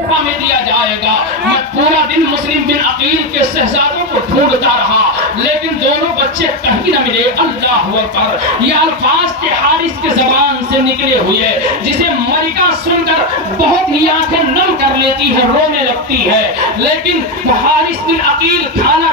میں دیا جائے گا۔ میں پورا دن مسلم بن عقیل کے شہزادوں کو ڈھونڈتا رہا لیکن دونوں بچے کہیں نہ ملے۔ اللہ اکبر، یہ الفاظ کے حارث کے زبان سے نکلے ہوئے جسے ملکہ سن کر بہت ہی آنکھیں نم کر لیتی ہے، رونے لگتی ہے۔ لیکن حارث بن عقیل کھانا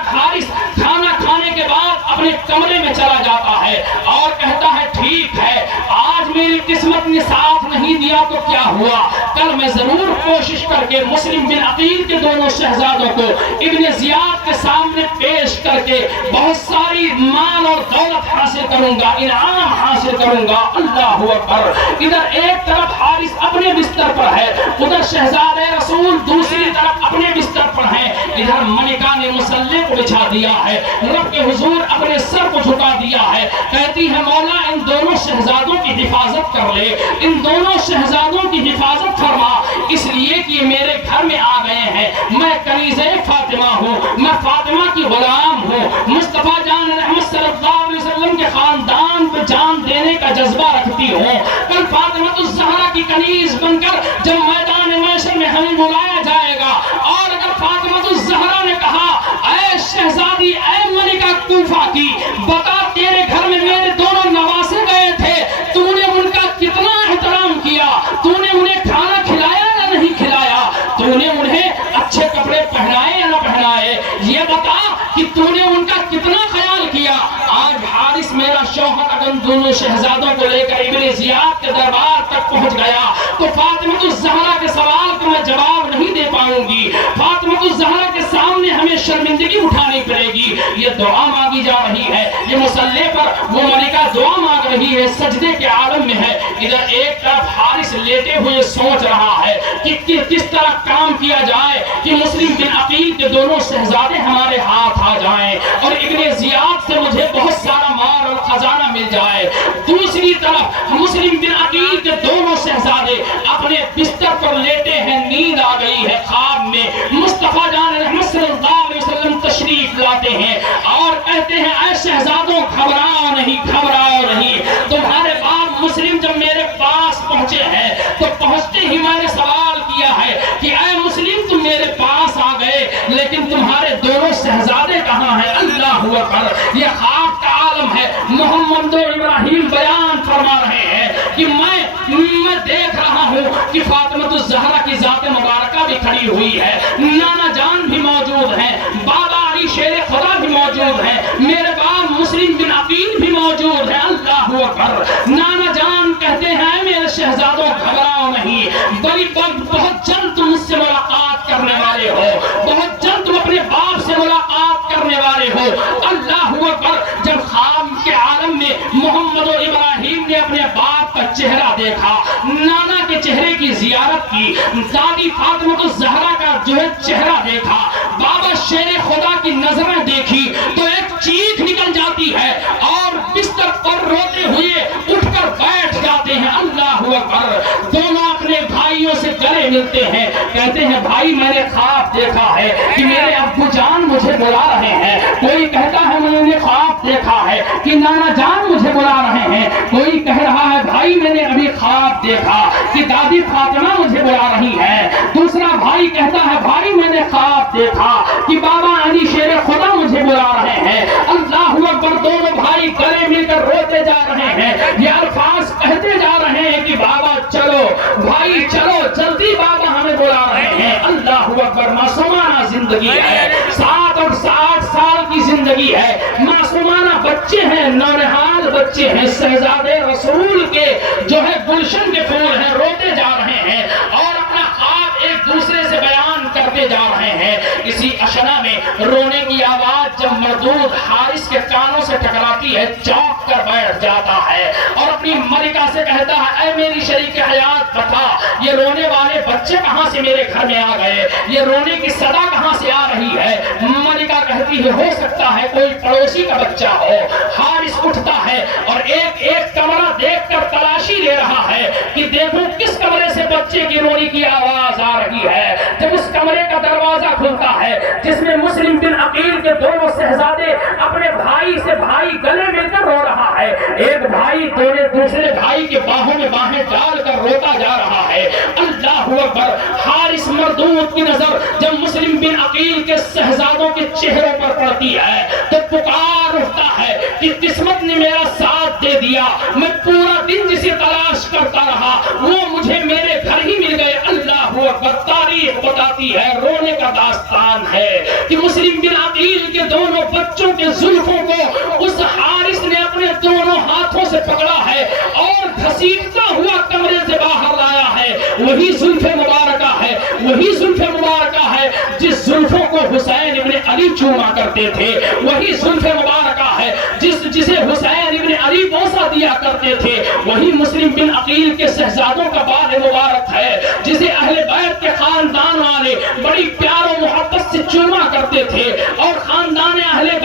کھانے کے بعد اپنے کمرے میں چلا جاتا ہے اور کہتا ہے ٹھیک ہے، آج میری قسمت نے ساتھ نہیں دیا تو کیا ہوا، کل میں ضرور کوشش کر کے مسلم بن عقیل کے دونوں شہزادوں کو ابن زیاد کے سامنے پیش کر کے بہت ساری مال اور دولت حاصل کروں گا، انعام حاصل کروں گا۔ اللہ اکبر، ادھر ایک طرف حارث اپنے بستر پر ہے، ادھر شہزاد رسول دوسری طرف اپنے بستر پر ہے، ادھر ملکہ نے مسلح کو بچھا دیا ہے، رب کے حضور اپنے سر کو جھکا دیا ہے، کہتی ہے مولا ان دونوں شہزادوں کی حفاظت کر لے، ان دونوں شہزادوں کی حفاظت فرما، اس لیے کہ یہ میرے گھر میں آ گئے ہیں، میں کنیزہ فاطمہ ہوں، میں فاطمہ کی غلام ہوں، مصطفیٰ جان رحمت صلی اللہ علیہ وسلم کے خاندان پہ جان دینے کا جذبہ رکھتی ہوں، کل فاطمہ الزہرا کی کنیز بن کر جب میدان محشر میں ہمیں بلایا جائے گا اور اگر فاطمہ الزہرا نے کہا اے شہزادی اے ملکہ کوفہ کی، بتا تیرے گھر میں میرے دونوں نواسے گئے تھے، تو نے ان کا کتنا احترام کیا، تو نے انہیں کھانا کھلایا یا نہیں کھلایا، تو نے انہیں اچھے کپڑے پہنائے یا نہ پہنائے، یہ بتا کہ تو نے ان کا کتنا خیال کیا۔ آج حارث میرا شوہر اگر دونوں شہزادوں کو لے کر ابن زیاد کے دربار تک پہنچ گیا تو فاطمہ الزہرا کے سوال کا میں جواب نہیں دے پاؤں گی، فاطمہ الزہرا کے سامنے ہمیں شرمندگی اٹھانی پڑے گی۔ یہ دعا مانگی جا رہی ہے، یہ مصلے پر وہ ملکہ دعا مانگ رہی ہے، سجدے کے عالم میں ہے، ادھر ایک طرف حارث لیٹے ہوئے سوچ رہا ہے کہ کس طرح کام کیا جائے کہ مسلم بن عقیل کے دونوں شہزادے ہمارے ہاتھ آ جائیں اور ابن زیاد سے مجھے بہت سارا مال اور خزانہ مل جائے۔ دوسری طرف مسلم بن عقیل کے دونوں شہزادے اپنے بستر پر لیٹے ہیں، نیند آ گئی ہے، خواب میں مصطفیٰ جان رحمت صلی اللہ علیہ وسلم تشریف لاتے ہیں اور کہتے ہیں اے شہزادوں گھبراؤ نہیں، تمہارے باپ مسلم جب میرے پاس پہنچے ہیں تو پہنچتے ہی میں نے سوال کیا ہے کہ اے مسلم تم میرے پاس آ گئے لیکن تمہارے دونوں شہزادے کہاں ہیں؟ اللہ اکبر، یہ خواب کا عالم ہے۔ محمد و ابراہیم بیان فرما رہے ہیں کہ میں دیکھ رہا ہوں کہ فاطمہ الزہرا کی ذات مبارکہ بھی کھڑی ہوئی ہے، نانا جان بھی موجود ہیں، بابا علی شیر خدا بھی موجود ہیں، میرے باپ مسلم بن عقیل بھی موجود ہیں۔ اللہ اکبر، نانا جان کہتے ہیں میرے شہزادوں گھبراؤ نہیں، بہت جلد تم اس سے ملاقات کرنے والے ہو، بہت جلد تم اپنے باپ سے ملاقات کرنے والے ہو۔ اللہ اکبر، جب خواب کے عالم میں محمد و ابراہیم نے اپنے باپ کا چہرہ دیکھا، نانا کے چہرے کی زیارت کی، دادی فاطمہ الزہرا کا جو ہے چہرہ دیکھا، بابا شیر خدا کی نظریں دیکھی تو ایک چیخ نکل جاتی ہے اور بستر پر روتے ہوئے اٹھ کر بیٹھ جاتے ہیں۔ اللہ اکبر، دونوں اپنے بھائیوں سے گلے ملتے ہیں، کہتے ہیں بھائی میں نے خواب دیکھا ہے کہ میرے ابو جان مجھے بلا رہے ہیں، کوئی کہتا ہے میں نے خواب دیکھا ہے کہ نانا جان مجھے بلا رہے ہیں، کوئی کہہ رہا ہے بھائی میں نے ابھی خواب دیکھا کہ دادی فاطمہ مجھے بلا رہی ہے، دوسرا بھائی کہتا ہے بھائی میں نے خواب دیکھا کہ بابا علی شیر خدا مجھے بلا رہے ہیں۔ اللہ اکبر، دونوں بھائی گلے مل کر روتے جا رہے ہیں، یہ الفاظ کہتے جا رہے ہیں کہ بابا چلو، بھائی چلو جلدی، بابا ہمیں بلا رہے ہیں۔ اللہ اکبر، معصومانہ زندگی ہے، 7 اور 60 سال کی زندگی ہے، معصومانہ بچے ہیں، نونہال بچے ہیں، شہزادے رسول کے جو ہے گلشن کے پھول ہیں، روتے جا رہے ہیں اور اپنا خواب ایک دوسرے سے بیان کرتے جا رہے ہیں۔ اسی اشنا میں رونے کی آواز جب مردود حارث کے کانوں سے ٹکراتی ہے، چونک کر بیٹھ جاتا ہے اور اپنی ملکہ سے کہتا ہے اے میری شریک حیات بتا یہ رونے والے بچے کہاں سے میرے گھر میں آ گئے، یہ رونے کی صدا کہاں سے آ رہی ہے؟ ملکہ کہتی ہے ہو سکتا ہے کوئی پڑوسی کا بچہ ہو۔ حارث اٹھتا ہے اور ایک کمرہ دیکھ کر تلاشی لے رہا ہے کہ دیکھو کس کمرے سے بچے کی رونے کی آواز آ رہی ہے۔ جب اس کمرے کا دروازہ دروازہ کھلتا ہے جس میں مسلم بن عقیل کے دونوں شہزادے اپنے بھائی سے بھائی گلے مل کر رو رہا ہے. ایک بھائی دوسرے بھائی کے باہوں میں باہیں ڈال کر روتا جا رہا ہے. اللہ اکبر. حارث مردود کی نظر جب مسلم بن عقیل کے شہزادوں کے چہروں پر پڑتی ہے تو پکار اٹھتا ہے کہ قسمت نے میرا ساتھ دے دیا. میں پورا دن جسے تلاش کرتا رہا وہ مجھے میرے گھر ہی مل گئے. اللہ اکبر. تاریخ بتاتی ہے, رونے کا داستان ہے کہ مسلم بن عقیل کے دونوں بچوں کے زلفوں کو اس حارث نے اپنے دونوں ہاتھوں سے پکڑا ہے اور گھسیٹتا ہوا کمرے سے باہر لایا ہے. وہی زلف مبارکہ ہے, وہی زلف مبارکہ ہے جس زلفوں کو حسین ابن علی چوما کرتے تھے. وہی زلف مبارکہ ہے جسے حسین ابن علی بوسہ دیا کرتے تھے. وہی مسلم بن عقیل کے شہزادوں کا بال مبارک ہے جسے اہل بیت کے خاندان والے بڑی پیار و محبت سے چوما کرتے تھے اور خاندان اہل بیت